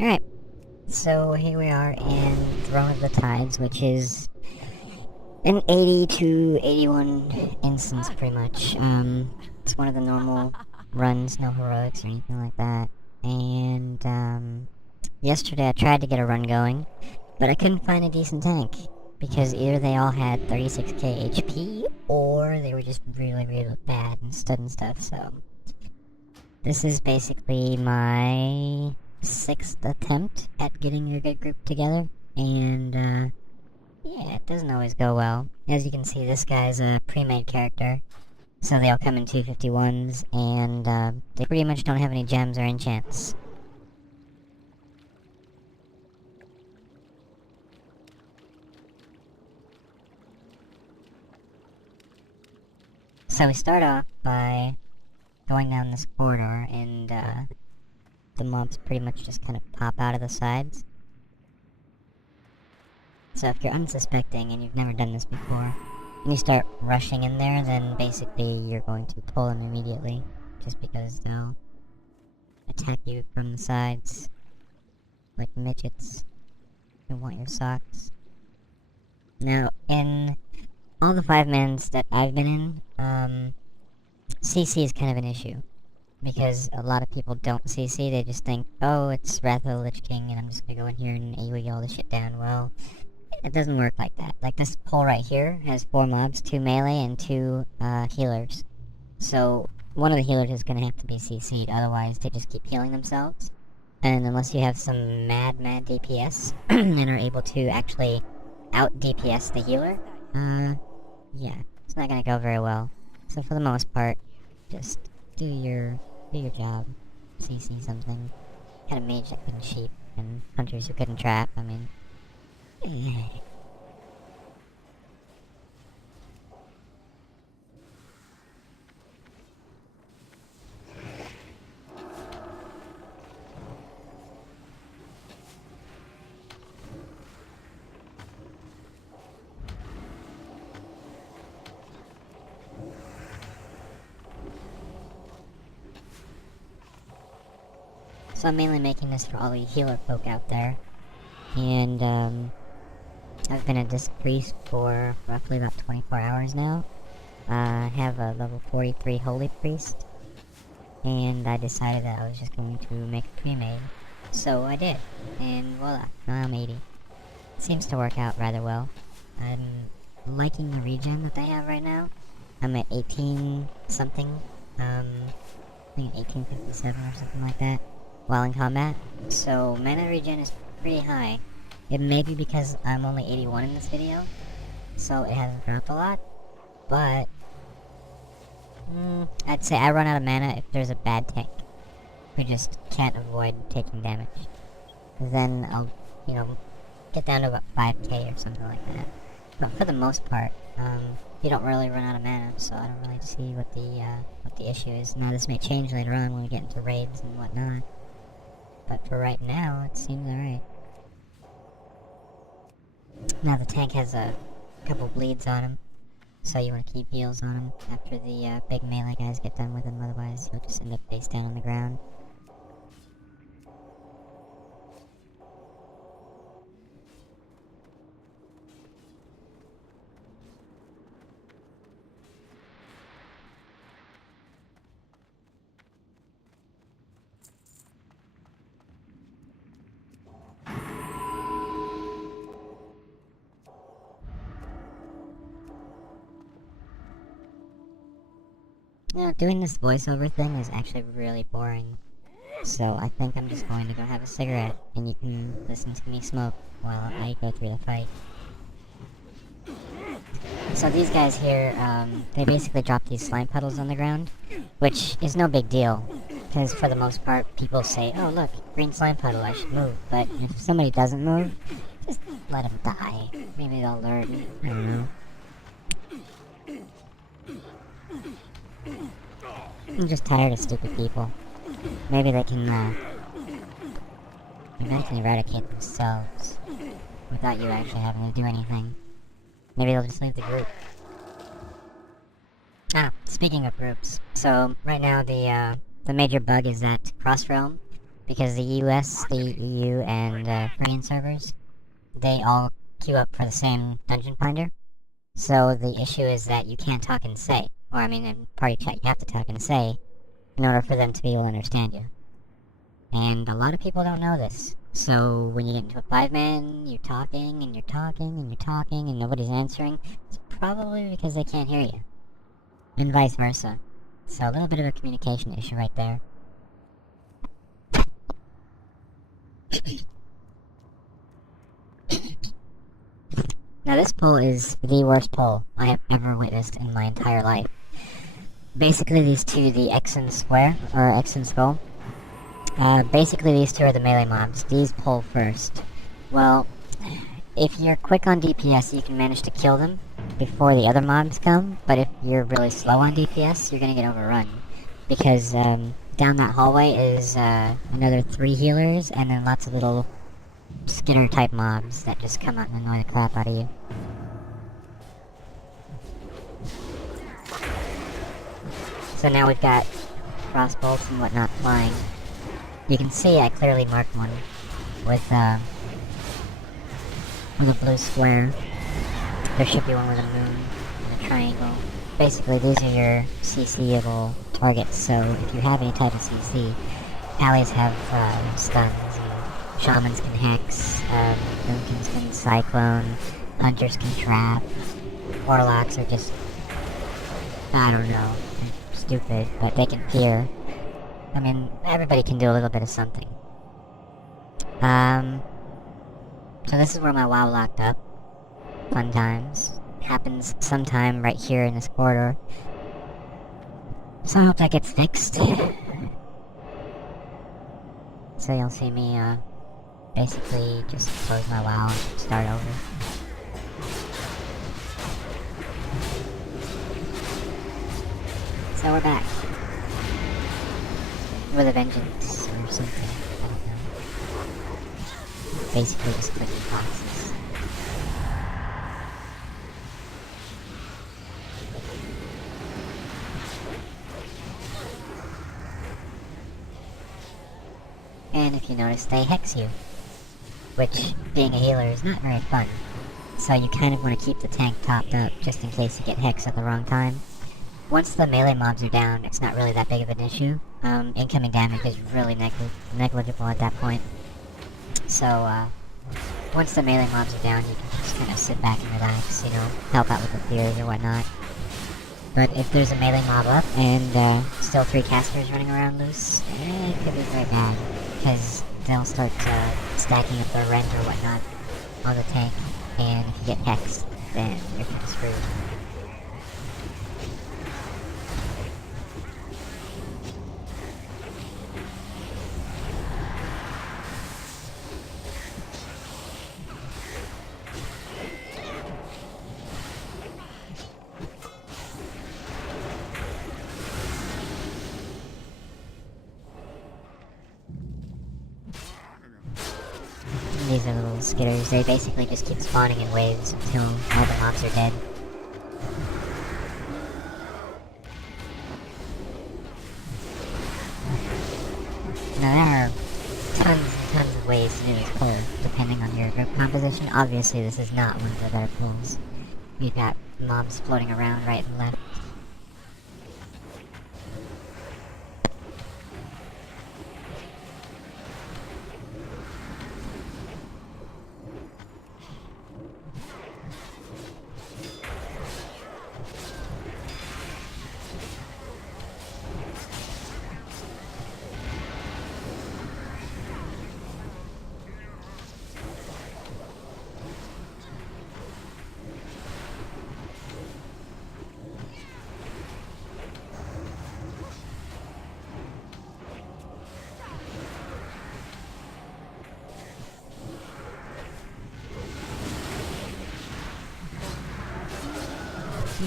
Alright, so here we are in Throne of the Tides, which is an 80 to 81 instance, pretty much. It's one of the normal runs, no heroics or anything like that. And, yesterday I tried to get a run going, but I couldn't find a decent tank, because either they all had 36k HP, or they were just really, really bad and stud and stuff, so... This is basically my 6th attempt at getting a good group together, and, yeah, it doesn't always go well. As you can see, this guy's a pre-made character, so they all come in 251s, and, they pretty much don't have any gems or enchants. So we start off by going down this corridor, and, the mobs pretty much just kind of pop out of the sides. So if you're unsuspecting and you've never done this before, and you start rushing in there, then basically you're going to pull them immediately, just because they'll attack you from the sides, like midgets who want your socks. Now, in all the 5-mans that I've been in, CC is kind of an issue, because a lot of people don't CC, they just think, oh, it's Wrath of the Lich King, and I'm just gonna go in here and AoE all the shit down. Well, it doesn't work like that. Like, this pole right here has 4 mobs, 2 melee, and 2, healers. So, one of the healers is gonna have to be CC'd, otherwise they just keep healing themselves. And unless you have some mad DPS, and are able to actually out-DPS the healer, yeah, it's not gonna go very well. So for the most part, just do your job. CC something. Had a mage that couldn't sheep, and hunters who couldn't trap, I mean... So I'm mainly making this for all the healer folk out there. And, I've been a disc priest for roughly about 24 hours now. I have a level 43 holy priest. And I decided that I was just going to make a pre-made. So I did. And voila, now I'm 80. Seems to work out rather well. I'm liking the regen that they have right now. I'm at 18 something. I think 1857 or something like that while in combat. So mana regen is pretty high. It may be because I'm only 81 in this video, so it hasn't dropped a lot, but I'd say I run out of mana if there's a bad tank who just can't avoid taking damage. Then I'll, you know, get down to about 5k or something like that. But for the most part, you don't really run out of mana, so I don't really see what the issue is. Now this may change later on when we get into raids and whatnot, but for right now, it seems alright. Now the tank has a couple bleeds on him, so you want to keep heals on him after the big melee guys get done with him, otherwise he'll just end up face down on the ground. You know, doing this voiceover thing is actually really boring. So I think I'm just going to go have a cigarette, and you can listen to me smoke while I go through the fight. So these guys here, they basically drop these slime puddles on the ground, which is no big deal, because for the most part, people say, oh look, green slime puddle, I should move. But if somebody doesn't move, just let them die. Maybe they'll learn, I don't know. I'm just tired of stupid people. Maybe they can, eradicate themselves without you actually having to do anything. Maybe they'll just leave the group. Ah, speaking of groups. So, right now the major bug is that Cross Realm because the US, the EU, and Korean servers, they all queue up for the same dungeon finder. So the issue is that you can't talk and say, or I mean in party chat you have to talk and say, in order for them to be able to understand you. And a lot of people don't know this. So when you get into a 5-man, you're talking and you're talking and you're talking and nobody's answering, it's probably because they can't hear you. And vice versa. So a little bit of a communication issue right there. Now this pull is the worst pull I have ever witnessed in my entire life. Basically these two, the X and Square, or X and Skull, basically these two are the melee mobs. These pull first. Well, if you're quick on DPS you can manage to kill them before the other mobs come, but if you're really slow on DPS you're gonna get overrun. Because down that hallway is another 3 healers and then lots of little skitter type mobs that just come out and annoy the crap out of you. So now we've got crossbolts and whatnot flying. You can see I clearly marked one with a blue square. There should be one with a moon and a triangle. Basically these are your CC-able targets, so if you have any type of CC, allies have stuns, and shamans can hex, moonskins can cyclone, hunters can trap, warlocks are just, I don't know, stupid, but they can fear. I mean, everybody can do a little bit of something. So this is where my WoW locked up. Fun times. Happens sometime right here in this corridor. So I hope that gets fixed. So you'll see me, basically just close my WoW and start over. So we're back. With a vengeance, or something, I don't know. Basically just clicking boxes. And if you notice, they hex you. Which, being a healer, is not very fun. So you kind of want to keep the tank topped up, just in case you get hexed at the wrong time. Once the melee mobs are down, it's not really that big of an issue. Incoming damage is really negligible at that point. So, once the melee mobs are down, you can just kind of sit back and relax, you know, help out with the fears or whatnot. But if there's a melee mob up, and, still 3 casters running around loose, it could be very bad. Because they'll start, stacking up their rend or whatnot on the tank, and if you get hexed, then you're kind of screwed. These are little skitters. They basically just keep spawning in waves until all the mobs are dead. Now there are tons and tons of ways to do this pull, depending on your group composition. Obviously this is not one of the better pulls. You've got mobs floating around right and left.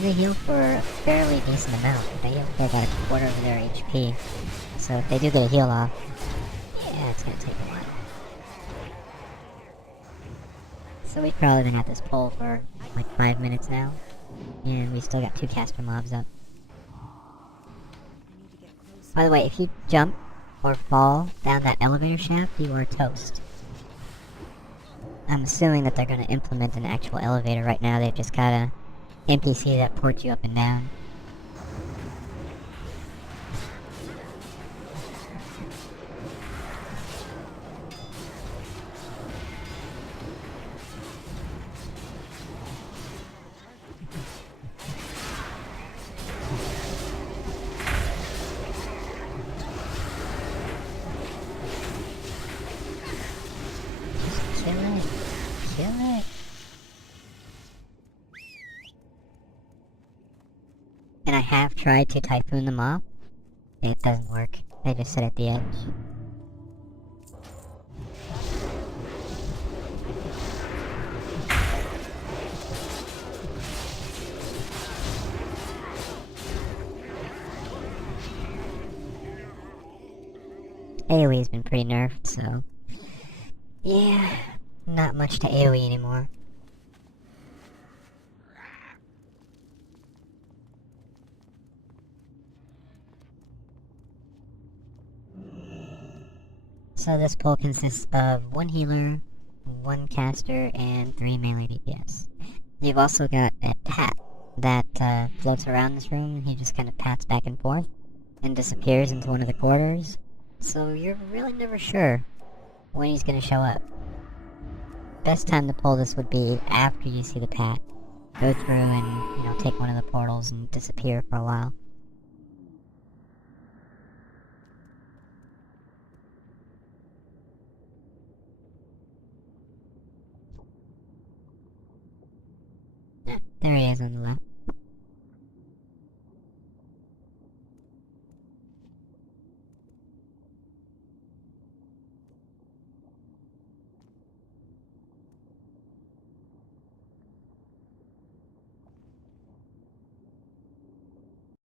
They heal for a fairly decent amount. They heal for about a quarter of their HP. So if they do get a heal off, yeah, it's gonna take a while. So we've probably been at this pull for like 5 minutes now. And we still got 2 caster mobs up. By the way, if you jump or fall down that elevator shaft, you are toast. I'm assuming that they're going to implement an actual elevator right now. They've just got a NPC that ports you up and down. Kill it! Kill it! And I have tried to typhoon them off. It doesn't work. They just sit at the edge. AoE's been pretty nerfed, so... yeah, not much to AoE anymore. So this pool consists of 1 healer, 1 caster, and 3 melee DPS. You've also got a Pat that floats around this room, and he just kind of pats back and forth, and disappears into one of the corridors. So you're really never sure when he's gonna show up. Best time to pull this would be after you see the Pat. Go through and, you know, take one of the portals and disappear for a while. There he is on the left.